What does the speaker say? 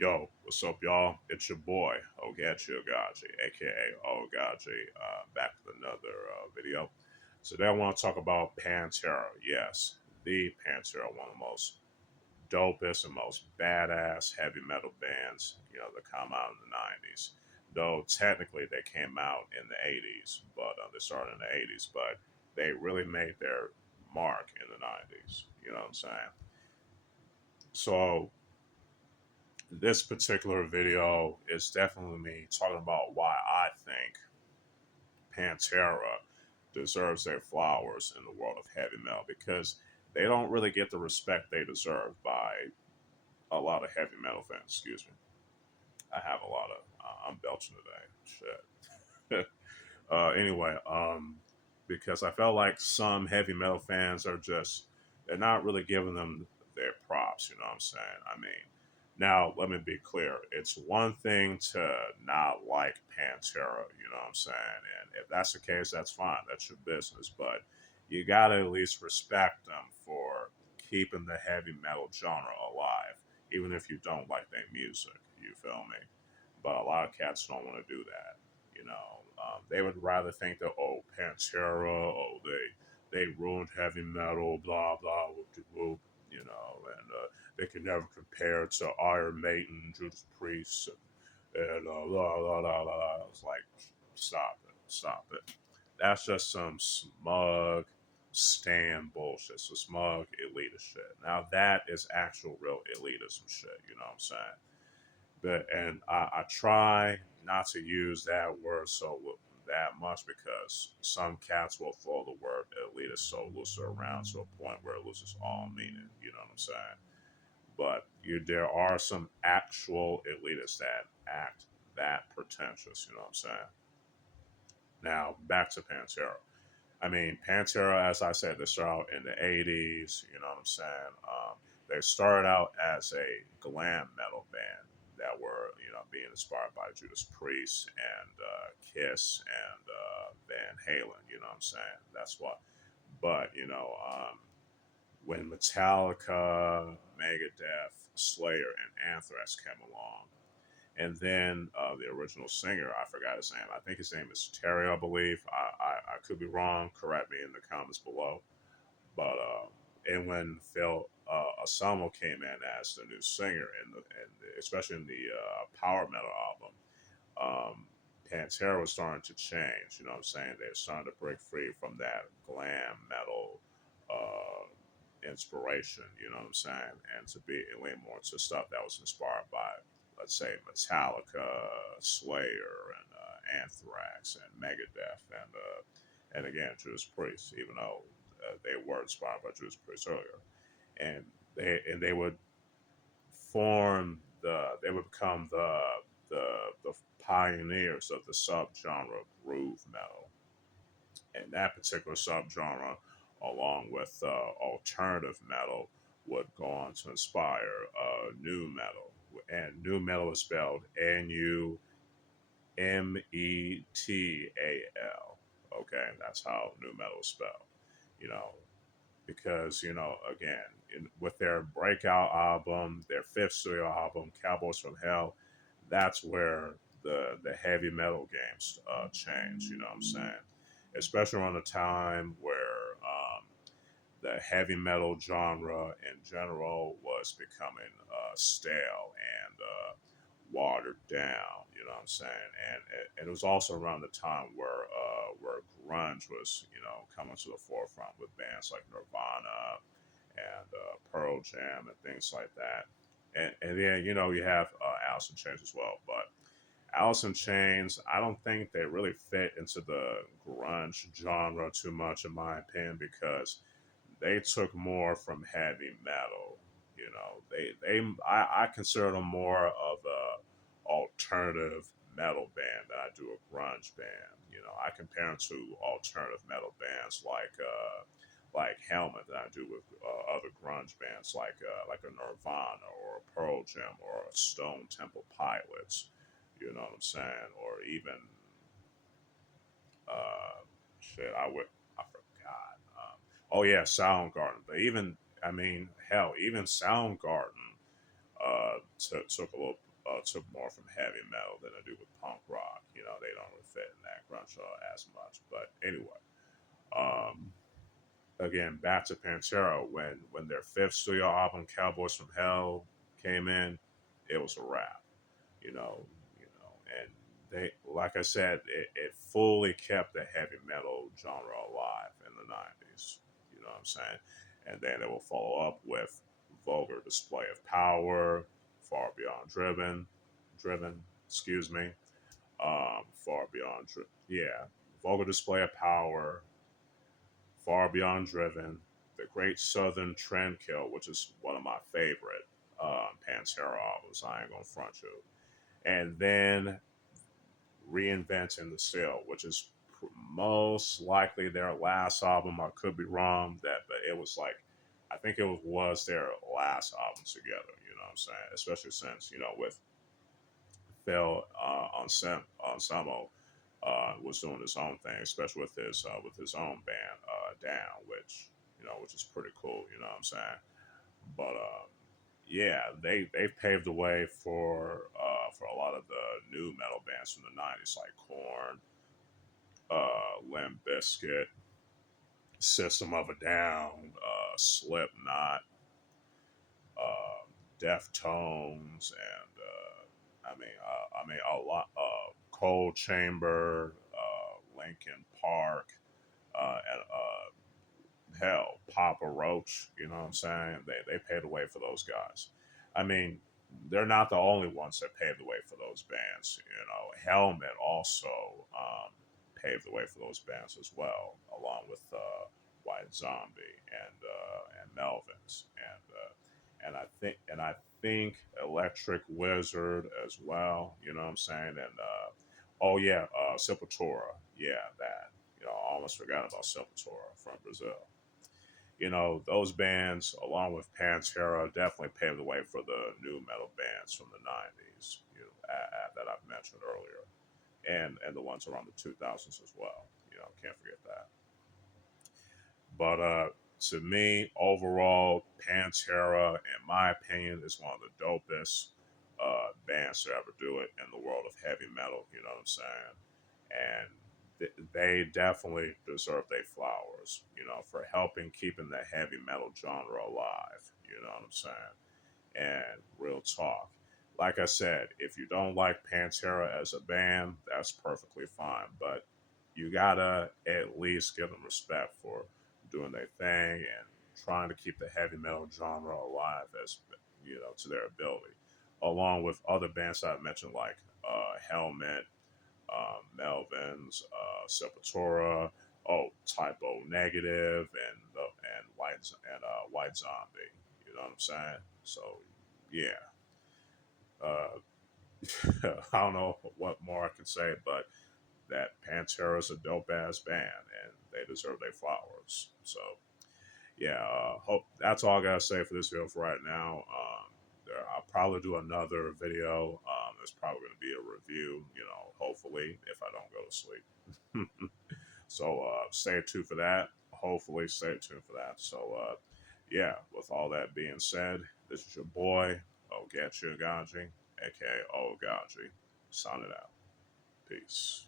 Yo, what's up, y'all? It's your boy, Oaghaji, aka Oaghaji, back with another video. Today I want to talk about Pantera. Yes, the Pantera, one of the most dopest and most badass heavy metal bands, that come out in the 90s. Though technically they came out in the 80s, but they started in the 80s, but they really made their mark in the 90s. You know what I'm saying? So this particular video is definitely me talking about why I think Pantera deserves their flowers in the world of heavy metal because they don't really get the respect they deserve by a lot of heavy metal fans. Excuse me. I have a lot of, I'm belching today. Shit. Anyway, because I felt like some heavy metal fans are just, they're not really giving them their props, you know what I'm saying? I mean, now let me be clear. It's one thing to not like Pantera, you know what I'm saying? And if that's the case, that's fine. That's your business. But you got to at least respect them for keeping the heavy metal genre alive, even if you don't like their music. You feel me? But a lot of cats don't want to do that. They would rather think that Pantera, they ruined heavy metal, blah blah, whoop de whoop, and they can never compare to Iron Maiden, Judas Priest, and blah blah blah blah. It's like, stop it. That's just some smug stand bullshit, some smug elitist shit. Now that is actual real elitism shit. You know what I'm saying? And I try not to use that word so that much because some cats will throw the word elitist so loosely around to a point where it loses all meaning. You know what I'm saying? But there are some actual elitists that act that pretentious. You know what I'm saying? Now back to Pantera. I mean, Pantera, as I said, they started out in the 80s, you know what I'm saying? They started out as a glam metal band that were, being inspired by Judas Priest and Kiss and Van Halen, you know what I'm saying? That's what. But, when Metallica, Megadeth, Slayer, and Anthrax came along, and then the original singer, I forgot his name. I think his name is Terry, I believe. I could be wrong. Correct me in the comments below. But and when Phil Asamo came in as the new singer, especially in the power metal album, Pantera was starting to change. You know what I'm saying? They're starting to break free from that glam metal inspiration. You know what I'm saying? And to be way more to stuff that was inspired by, let's say, Metallica, Slayer, and Anthrax, and Megadeth, and again Judas Priest. Even though they were inspired by Judas Priest earlier, and they would they would become the the pioneers of the subgenre groove metal, and that particular subgenre, along with alternative metal, would go on to inspire new metal. And new metal is spelled Numetal. Okay, that's how new metal is spelled. You know, because again, with their breakout album, their fifth studio album, Cowboys from Hell, that's where the heavy metal games change. You know what I'm saying? Especially around the time where the heavy metal genre in general was becoming stale and watered down. You know what I'm saying? And it was also around the time where grunge was coming to the forefront with bands like Nirvana and Pearl Jam and things like that. And then you have Alice in Chains as well, but Alice in Chains, I don't think they really fit into the grunge genre too much, in my opinion, because they took more from heavy metal. I consider them more of a alternative metal band than I do a grunge band. I compare them to alternative metal bands like Helmet than I do with other grunge bands like a Nirvana or a Pearl Jam or a Stone Temple Pilots. You know what I'm saying? Or even shit. I forgot. Oh yeah, Soundgarden. But even I mean, hell, even Soundgarden took a little. took more from heavy metal than they do with punk rock. You know, they don't really fit in that grunge as much. But anyway, um, again, back to Pantera. When their fifth studio album, Cowboys from Hell, came in, it was a wrap. You know, and they, like I said, it fully kept the heavy metal genre alive in the '90s. You know what I'm saying? And then it will follow up with Vulgar Display of Power, Far Beyond Driven. Excuse me. Far Beyond, yeah, Vulgar Display of Power, Far Beyond Driven, The Great Southern Trendkill, which is one of my favorite Pantera albums. I ain't gonna front you. And then Reinventing the Still, which is most likely their last album. I could be wrong, that, but it was like, I think was their last album together. You know what I'm saying? Especially since, with Phil Anselmo was doing his own thing, especially with his own band Down, which is pretty cool. You know what I'm saying? But yeah, they've paved the way for a lot of the new metal bands from the '90s, like Korn, Limp Bizkit, System of a Down, Slipknot, Deftones, and a lot. Cold Chamber, Linkin Park, and hell, Papa Roach. You know what I'm saying? They paved the way for those guys. I mean, they're not the only ones that paved the way for those bands. You know, Helmet also paved the way for those bands as well, along with White Zombie and Melvins and I think Electric Wizard as well. You know what I'm saying? And oh yeah, Sepultura. Yeah, that. I almost forgot about Sepultura from Brazil. Those bands, along with Pantera, definitely paved the way for the new metal bands from the '90s. That I've mentioned earlier, and the ones around the 2000s as well. Can't forget that. But to me, overall, Pantera, in my opinion, is one of the dopest bands to ever do it in the world of heavy metal. You know what I'm saying? And they definitely deserve their flowers. For helping keeping the heavy metal genre alive. You know what I'm saying? And real talk. Like I said, if you don't like Pantera as a band, that's perfectly fine. But you gotta at least give them respect for doing their thing and trying to keep the heavy metal genre alive as to their ability, along with other bands that I mentioned like Helmet, Melvins, Sepultura, Typo Negative, and White Zombie. You know what I'm saying? So yeah, uh, I don't know what more I can say, but that Pantera is a dope ass band and they deserve their flowers. So yeah, hope that's all I gotta say for this video for right now. I'll probably do another video. It's probably gonna be a review. Hopefully if I don't go to sleep. So stay tuned for that. Hopefully stay tuned for that. So yeah, with all that being said, this is your boy Oaghaji, aka Oaghaji, signing out. Peace.